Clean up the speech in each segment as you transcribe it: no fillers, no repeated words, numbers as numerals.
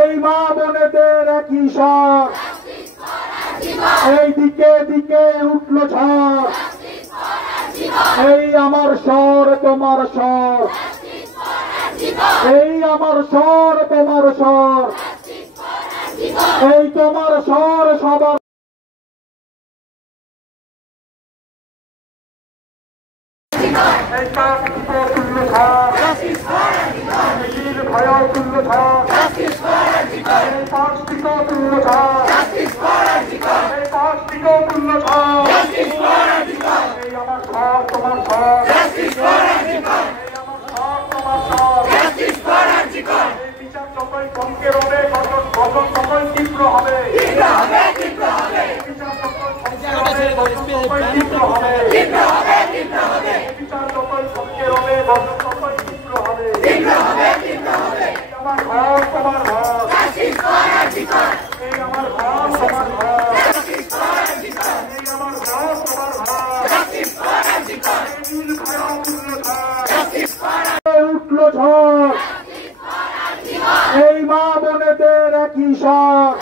এই মা বোনেদের একই স্বর, এই দিকে দিকে উঠল ঝড়, এই আমার স্বর তোমার স্বর, এই আমার স্বর তোমার স্বর, এই তোমার স্বর সবার ভয় তুল্য ঝড়, এই পাঁচটিকে তুল্য ঝড়, এই পাঁচটিকে তুল্য ঝড়, এই আমার ঘর তোমার ঘর, এই আমার ঘর তোমার ঘর, এই বিচার যতই কমকে রবে গঠন ততই তীব্র হবে, বিচার যতই তীব্র হবে, বিচার যতই কমকে রবে গঠন ততই তীব্র হবে। আমার ঘর তোমার ঘর, এই আমার ঘর তোমার ঘর, এই আমার ঘর তোমার ঘর। উঠল ঝড়, এই মা বোনেদের একই স্বর,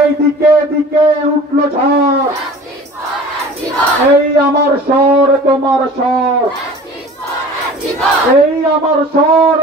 এই দিকে দিকে উঠল ঝড়, এই আমার স্বর তোমার স্বর, এই আমার স্বর